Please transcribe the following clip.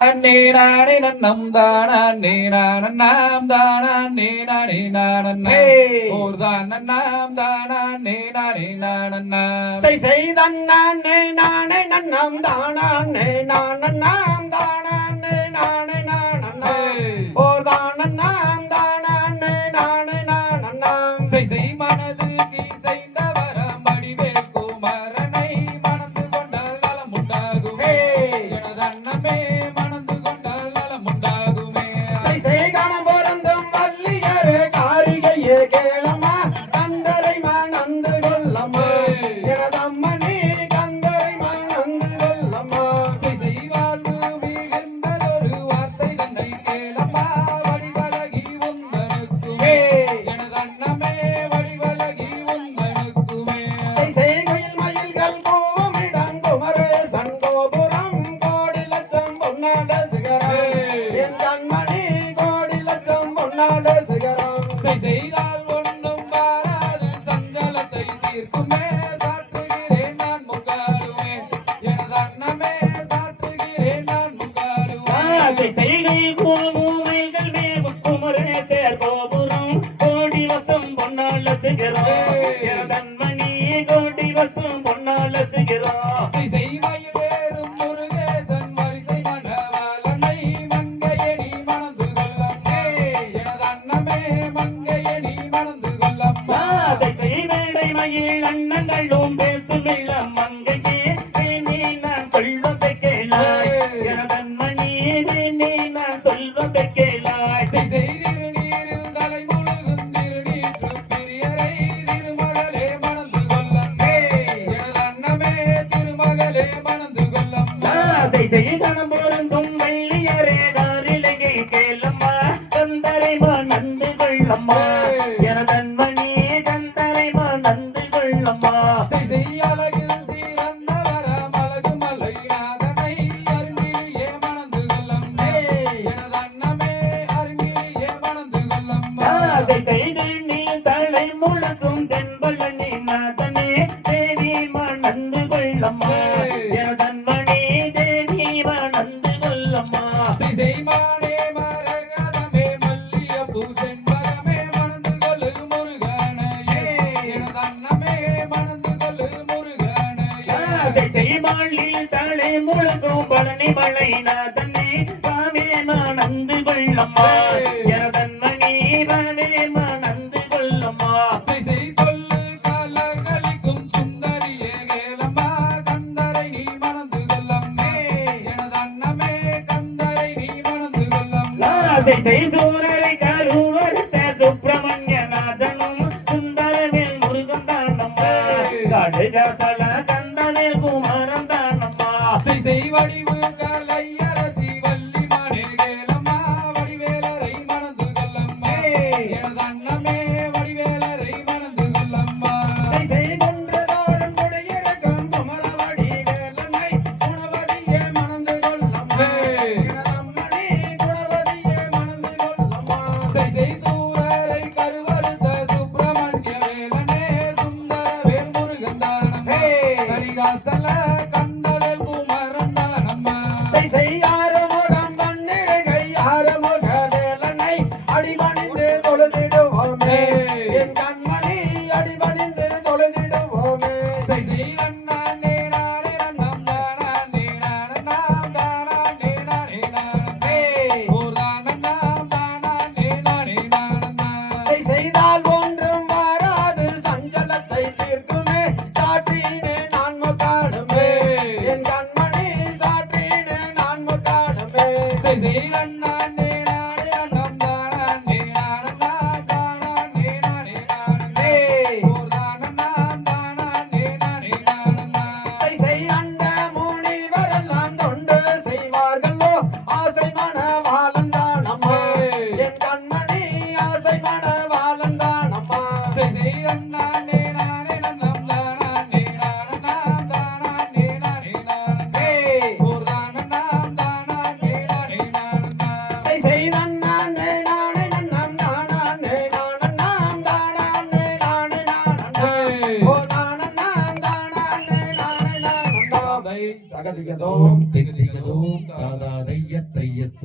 அண்ணேனானே நன்னம் தானே நானம் தானே நானே நானே ஓர்தான் நன்னாம் தானே நானே நானே செய் செய்தன்னானே நானே நன்னம் தானே நானம் தானே நானே நானே ஓர்தான் நன்னாம் தானே நானே நானே செய் செய் மனது கீசைந்த வரம் வடிவேல் குமரனை மணந்து கொண்டால் நலம் உண்டாகுமே எனது அன்னமே மணந்து கொண்டால் நலம் உண்டாகுமே செய் செய் கணம் பொருந்தும் வள்ளியரே காரிகையே கேளம்மா கந்தரை மணந்து கொள்ளம்மா எனது அம்மனே கந்தரை மணந்து கொள்ளம்மா செய் செய் வாழ்வு மிகுந்ததொரு வார்த்தை தன்னை கேளம்மா வடிவழகி உந்தனுக்குமே எனது அன்னமே வடிவழகி உந்தனுக்குமே செய் செய் குயில் மயில்கள் கூவும் இடம் குமரேசன் கோபுரம் கோடி லட்சம் பொன்னாட சிகரம் என் கண்மணி கோடி லட்சம் பொன்னாட சிகரம் செய் செய்தால் ஒன்றும் வாராது சஞ்சலத்தை தீர்க்குமே சாற்றுகிறேன் நான் முகாலுமே எனது அன்னமே சாற்றுகிறேன் நான் முகாலுமே செய்கை பூமைகள் மேவும் குமரேசர் கோபுரம் கோடி வசம் பொன்னால சிகரம் தன்மணி கோடி வசம் பொன்னால சிகரம் செய் செய்மையில் வேறும் முருகேசன் வரிசை மணவாளனை மங்கையணி மணந்து கொள்ளம்மா எனது அன்னமே மங்கையணி மணந்து கொள்ளம்மா செய்வேடை மயில் அண்ணங்களும் பேசும் வெள்ளம் மங்கையே நீ நான் சொல்வதை கேளாய் தன்மணி நீ நான் சொல்வதை கேளாய் செய் திருநீரில் தலை முழுகும் திருநீற்று பிரியரை திருமகளே மணந்து கொள்ளம்மா எனது அன்னமே திருமகளே மணந்து கொள்ளம்மா செய்கணம் பொருந்தும் வள்ளியரே தாரிலகை கேளம்மா கந்தரை நந்து கொள்ளம்மா தன்மணி கந்தரை நந்து கொள்ளம்மா செய் செய் அழகில் சீரன்னவர மலகு மலை நாதனை அருங்கிலியே மணந்து கொள்ளம்மா எனது அன்னமே அருங்கிலியே மணந்து கொள்ளம்மா செய்து நீ தலை முழக்கும் தென்பழனி நாதனே தேவி நந்து கொள்ளம்மா தன்மணி தேவி நந்து கொள்ளம்மா செய் செய் மானே மரகதமே மல்லியப்பூ செண்பகமே மணந்து கொள்ளு முருகனையே எனது அன்னமே மணந்து கொள்ளு முருகனையே செய்வாளில் தலை முழக்கும் பழனி மலை நாதனே பாவே நந்து கொள்ளம்மா தன்மணி பாவே நந்து கொள்ளம்மா செய் செய் சொல்லு கலகலிக்கும் சுந்தரியே கேளம்மா கந்தரை நீ மணந்து கொள்ளம்மா எனது அன்னமே கந்தரை நீ மணந்து கொள்ளம்மா சூரரை கருவறுத்த சுப்பிரமணிய நாதனும் சுந்தரவேல் முருகன் தானம்மா கடுகசல கந்தனில் குமரன் தானம்மா செய் செய் வடிவு கலையரசி வள்ளி மணி கேளம்மா வடிவேலரை மணந்து கொள்ளம்மா எனது அன்னமே வடிவேலரை மணந்து கொள்ளம்மா செய் செய் கொன்றதோறும் கொடியிறக்கம் குமரவடி வேலனை குணவதியே மணந்து கொள்ளம்மா எனது அம்மணி குணவதியே மணந்து கொள்ளம்மா செய் செய் சூரரை கருவறுத்த சுப்பிரமணிய வேலனே சுந்தரவேல் முருகன் தானம்மா கரிகாசல கந்தவேல் குமரன் தானம்மா செய் செய் ஆறுமுகம் பன்னிருகை ஆறுமுக வேலனை அடிபணிந்து தொழுதிடுவோமே என் கண்மணி அடிபணிந்து தொழுதிடுவோமே செய் செய் நன்னானே நானே நன்னம் தானே நானன்னாம் தானே நானே நானே ஓர்தான் நன்னாம் தானே நானே நானே செய் செய்தால் ஒன்றும் வாராது சஞ்சலத்தை தீர்க்குமே சாற்றினே நான் முக்காடுமே என் கண்மணி சாற்றினே நான் முக்காடுமே செய் செய் நன்னானே நானே நன்னம் தானே நானன்னாம் தானே நானே நானே ஓர்தான் நன்னாம் தானே நானே நானே செய் செய் அண்ட முனிவரெல்லாம் தொண்டு செய்வார்களோ ஆசை மணவாளன் தானம்மா என் கண்மணி ஆசை மணவாளன் தானம்மா செய் செய் நன்னானே நானே நன்னம் தானே நானன்னாம் தானே நானே நானே ஓர்தான் நன்னாம் தானே நானே நானே செய் செய் நன்னானே நானே நன்னம் தானானே நானன்னாம் தானானே நானே நானே ஓ நானன்னாம் தானானே நானே நானே தகதிகதோம் திகதிகதோம் தாதாதைய இதயத்தை